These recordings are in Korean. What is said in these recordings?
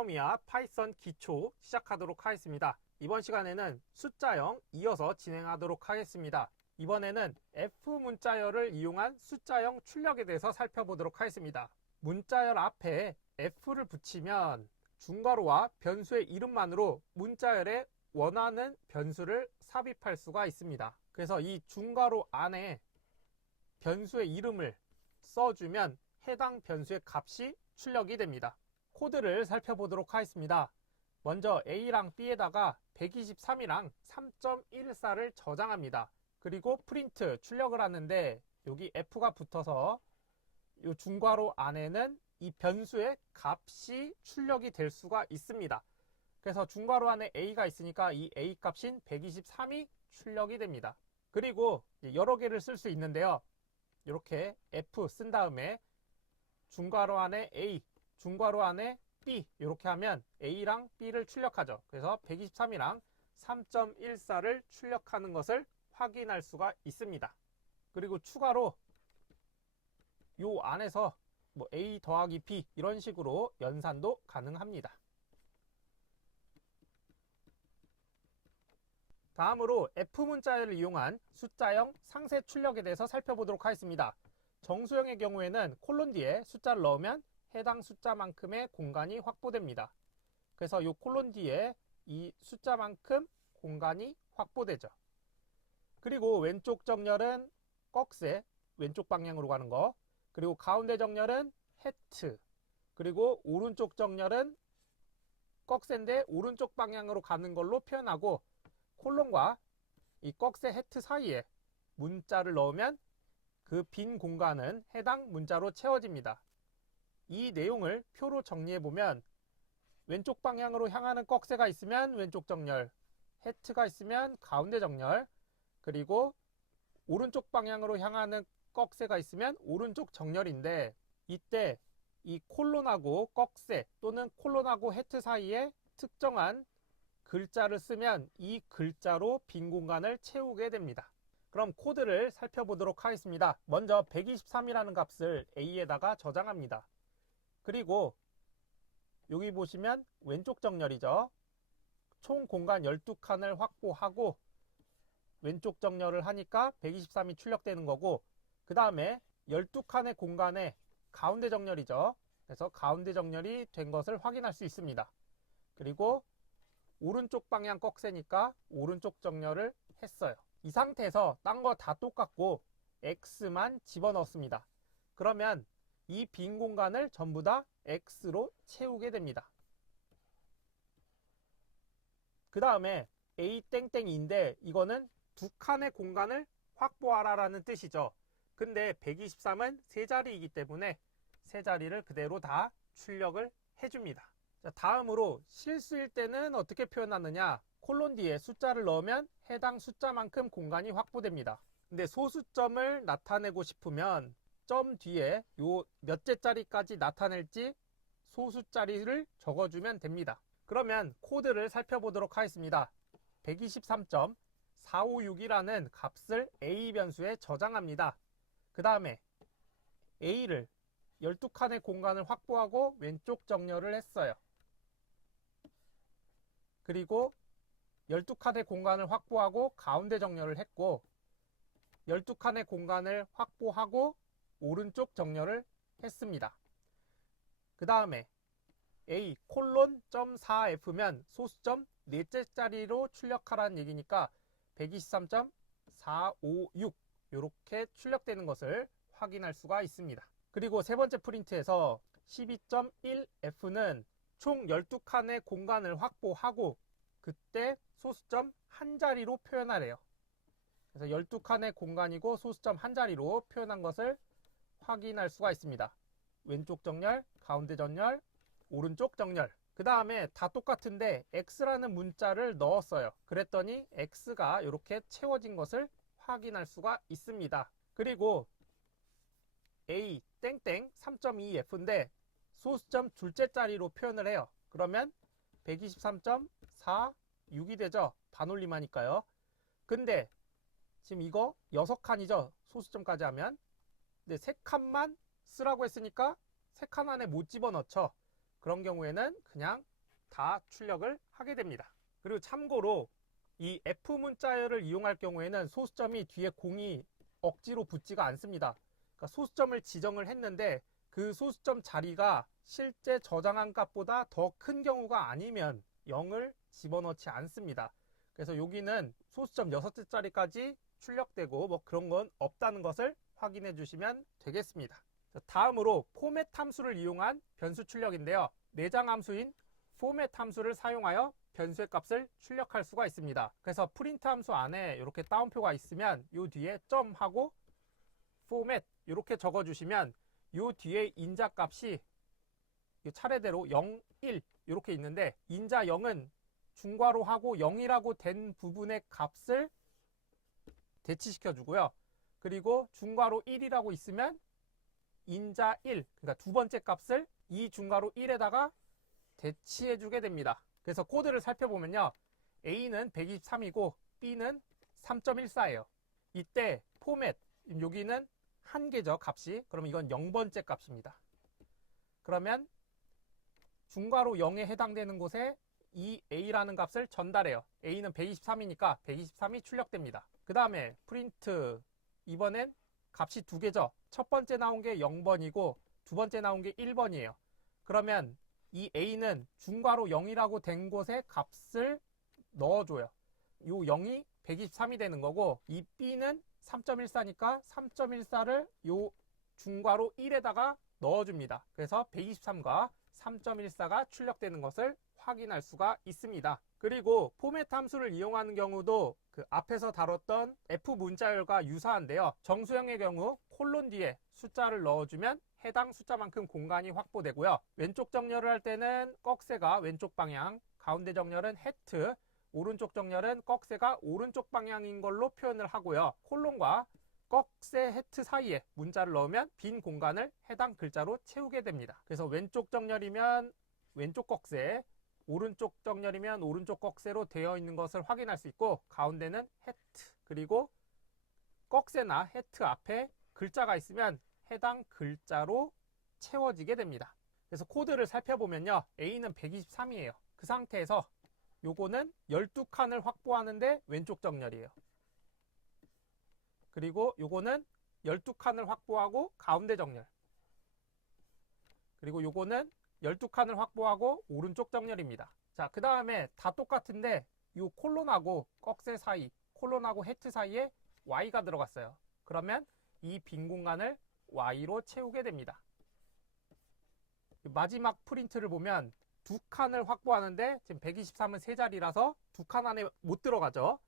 파워미아 파이썬 기초 시작하도록 하겠습니다. 이번 시간에는 숫자형 이어서 진행하도록 하겠습니다. 이번에는 F 문자열을 이용한 숫자형 출력에 대해서 살펴보도록 하겠습니다. 문자열 앞에 F를 붙이면 중괄호와 변수의 이름만으로 문자열에 원하는 변수를 삽입할 수가 있습니다. 그래서 이 중괄호 안에 변수의 이름을 써주면 해당 변수의 값이 출력이 됩니다. 코드를 살펴보도록 하겠습니다. 먼저 A랑 B에다가 123이랑 3.14를 저장합니다. 그리고 프린트 출력을 하는데 여기 F가 붙어서 이 중괄호 안에는 이 변수의 값이 출력이 될 수가 있습니다. 그래서 중괄호 안에 A가 있으니까 이 A 값인 123이 출력이 됩니다. 그리고 여러 개를 쓸 수 있는데요. 이렇게 F 쓴 다음에 중괄호 안에 A, 중괄호 안에 B 이렇게 하면 A랑 B를 출력하죠. 그래서 123이랑 3.14를 출력하는 것을 확인할 수가 있습니다. 그리고 추가로 요 안에서 뭐 A 더하기 B 이런 식으로 연산도 가능합니다. 다음으로 F 문자열을 이용한 숫자형 상세 출력에 대해서 살펴보도록 하겠습니다. 정수형의 경우에는 콜론 뒤에 숫자를 넣으면 해당 숫자만큼의 공간이 확보됩니다. 그래서 이 콜론 뒤에 이 숫자만큼 공간이 확보되죠. 그리고 왼쪽 정렬은 꺽쇠, 왼쪽 방향으로 가는 거, 그리고 가운데 정렬은 해트, 그리고 오른쪽 정렬은 꺽쇠인데 오른쪽 방향으로 가는 걸로 표현하고 콜론과 이 꺽쇠 해트 사이에 문자를 넣으면 그 빈 공간은 해당 문자로 채워집니다. 이 내용을 표로 정리해보면 왼쪽 방향으로 향하는 꺽쇠가 있으면 왼쪽 정렬, 해트가 있으면 가운데 정렬, 그리고 오른쪽 방향으로 향하는 꺽쇠가 있으면 오른쪽 정렬인데 이때 이 콜론하고 꺽쇠 또는 콜론하고 해트 사이에 특정한 글자를 쓰면 이 글자로 빈 공간을 채우게 됩니다. 그럼 코드를 살펴보도록 하겠습니다. 먼저 123이라는 값을 A에다가 저장합니다. 그리고 여기 보시면 왼쪽 정렬이죠. 총 공간 12칸을 확보하고 왼쪽 정렬을 하니까 123이 출력되는 거고 그 다음에 12칸의 공간에 가운데 정렬이죠. 그래서 가운데 정렬이 된 것을 확인할 수 있습니다. 그리고 오른쪽 방향 꺽쇠니까 오른쪽 정렬을 했어요. 이 상태에서 딴 거 다 똑같고 X만 집어넣습니다. 그러면 이 빈 공간을 전부 다 X로 채우게 됩니다. 그 다음에 A 땡땡인데 이거는 두 칸의 공간을 확보하라 라는 뜻이죠. 근데 123은 세 자리이기 때문에 세 자리를 그대로 다 출력을 해줍니다. 자, 다음으로 실수일 때는 어떻게 표현하느냐? 콜론 뒤에 숫자를 넣으면 해당 숫자만큼 공간이 확보됩니다. 근데 소수점을 나타내고 싶으면 점 뒤에 요 몇째 자리까지 나타낼지 소수자리를 적어주면 됩니다. 그러면 코드를 살펴보도록 하겠습니다. 123.456이라는 값을 A 변수에 저장합니다. 그 다음에 A를 12칸의 공간을 확보하고 왼쪽 정렬을 했어요. 그리고 12칸의 공간을 확보하고 가운데 정렬을 했고 12칸의 공간을 확보하고 오른쪽 정렬을 했습니다. 그 다음에 A 콜론 점 4F면 소수점 넷째 자리로 출력하라는 얘기니까 123.456 이렇게 출력되는 것을 확인할 수가 있습니다. 그리고 세 번째 프린트에서 12.1F는 총 12칸의 공간을 확보하고 그때 소수점 한 자리로 표현하래요. 그래서 12칸의 공간이고 소수점 한 자리로 표현한 것을 확인할 수가 있습니다. 왼쪽 정렬, 가운데 정렬, 오른쪽 정렬. 그 다음에 다 똑같은데 X라는 문자를 넣었어요. 그랬더니 X가 이렇게 채워진 것을 확인할 수가 있습니다. 그리고 A 땡땡 3.2F인데 소수점 둘째 자리로 표현을 해요. 그러면 123.46이 되죠. 반올림하니까요. 근데 지금 이거 6칸이죠. 소수점까지 하면. 근데 3칸만 쓰라고 했으니까 3칸 안에 못 집어넣죠. 그런 경우에는 그냥 다 출력을 하게 됩니다. 그리고 참고로 이 F 문자열을 이용할 경우에는 소수점이 뒤에 공이 억지로 붙지가 않습니다. 그러니까 소수점을 지정을 했는데 그 소수점 자리가 실제 저장한 값보다 더 큰 경우가 아니면 0을 집어넣지 않습니다. 그래서 여기는 소수점 6자리까지 출력되고 뭐 그런 건 없다는 것을 확인해 주시면 되겠습니다. 다음으로 포맷 함수를 이용한 변수 출력인데요. 내장 함수인 포맷 함수를 사용하여 변수의 값을 출력할 수가 있습니다. 그래서 프린트 함수 안에 이렇게 따옴표가 있으면 이 뒤에 점하고 포맷 이렇게 적어주시면 이 뒤에 인자 값이 차례대로 0, 1 이렇게 있는데 인자 0은 중괄호 하고 0이라고 된 부분의 값을 대치시켜 주고요. 그리고 중괄호 1이라고 있으면 인자 1, 그러니까 두 번째 값을 이 중괄호 1에다가 대치해 주게 됩니다. 그래서 코드를 살펴보면요. A는 123이고 B는 3.14예요. 이때 포맷, 여기는 한 개죠, 값이. 그럼 이건 0번째 값입니다. 그러면 중괄호 0에 해당되는 곳에 이 A라는 값을 전달해요. A는 123이니까 123이 출력됩니다. 그 다음에 프린트, 이번엔 값이 두 개죠. 첫 번째 나온 게 0번이고 두 번째 나온 게 1번이에요. 그러면 이 A는 중괄호 0이라고 된 곳에 값을 넣어줘요. 이 0이 123이 되는 거고 이 B는 3.14니까 3.14를 이 중괄호 1에다가 넣어줍니다. 그래서 123과 3.14가 출력되는 것을 확인할 수가 있습니다. 그리고 포맷 함수를 이용하는 경우도 그 앞에서 다뤘던 F 문자열과 유사한데요. 정수형의 경우 콜론 뒤에 숫자를 넣어주면 해당 숫자만큼 공간이 확보되고요. 왼쪽 정렬을 할 때는 꺽쇠가 왼쪽 방향, 가운데 정렬은 해트, 오른쪽 정렬은 꺽쇠가 오른쪽 방향인 걸로 표현을 하고요. 콜론과 꺽쇠 해트 사이에 문자를 넣으면 빈 공간을 해당 글자로 채우게 됩니다. 그래서 왼쪽 정렬이면 왼쪽 꺽쇠, 오른쪽 정렬이면 오른쪽 꺽쇠로 되어 있는 것을 확인할 수 있고 가운데는 해트, 그리고 꺽쇠나 해트 앞에 글자가 있으면 해당 글자로 채워지게 됩니다. 그래서 코드를 살펴보면요. A는 123이에요. 그 상태에서 요거는 12칸을 확보하는데 왼쪽 정렬이에요. 그리고 요거는 12칸을 확보하고 가운데 정렬. 그리고 요거는 12칸을 확보하고 오른쪽 정렬입니다. 자, 그 다음에 다 똑같은데 요 콜론하고 꺽쇠 사이, 콜론하고 해트 사이에 Y가 들어갔어요. 그러면 이 빈 공간을 Y로 채우게 됩니다. 마지막 프린트를 보면 두 칸을 확보하는데 지금 123은 세 자리라서 두 칸 안에 못 들어가죠.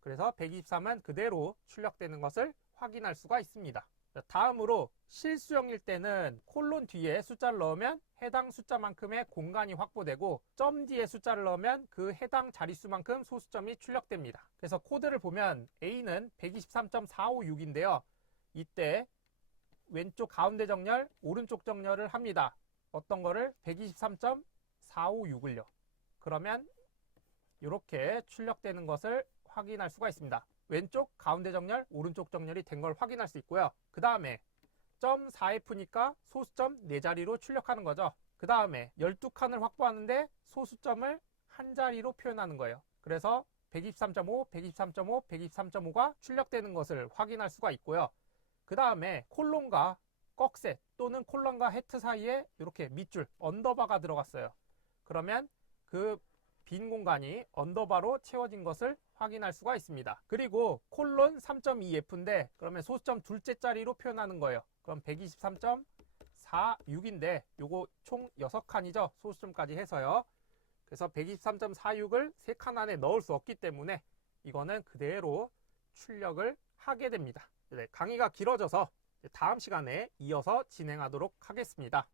그래서 123은 그대로 출력되는 것을 확인할 수가 있습니다. 다음으로 실수형일 때는 콜론 뒤에 숫자를 넣으면 해당 숫자만큼의 공간이 확보되고 점 뒤에 숫자를 넣으면 그 해당 자릿수만큼 소수점이 출력됩니다. 그래서 코드를 보면 A는 123.456인데요. 이때 왼쪽 가운데 정렬, 오른쪽 정렬을 합니다. 어떤 거를? 123.456을요. 그러면 이렇게 출력되는 것을 확인할 수가 있습니다. 왼쪽 가운데 정렬, 오른쪽 정렬이 된 걸 확인할 수 있고요. 그 다음에 점 4F니까 소수점 4자리로 출력하는 거죠. 그 다음에 12칸을 확보하는데 소수점을 한 자리로 표현하는 거예요. 그래서 123.5, 123.5, 123.5가 출력되는 것을 확인할 수가 있고요. 그 다음에 콜론과 꺽쇠 또는 콜론과 해트 사이에 이렇게 밑줄, 언더바가 들어갔어요. 그러면 그 빈 공간이 언더바로 채워진 것을 확인할 수가 있습니다. 그리고 콜론 3.2F인데 그러면 소수점 둘째 자리로 표현하는 거예요. 그럼 123.46인데 요거 총 6칸이죠. 소수점까지 해서요. 그래서 123.46을 3칸 안에 넣을 수 없기 때문에 이거는 그대로 출력을 하게 됩니다. 강의가 길어져서 다음 시간에 이어서 진행하도록 하겠습니다.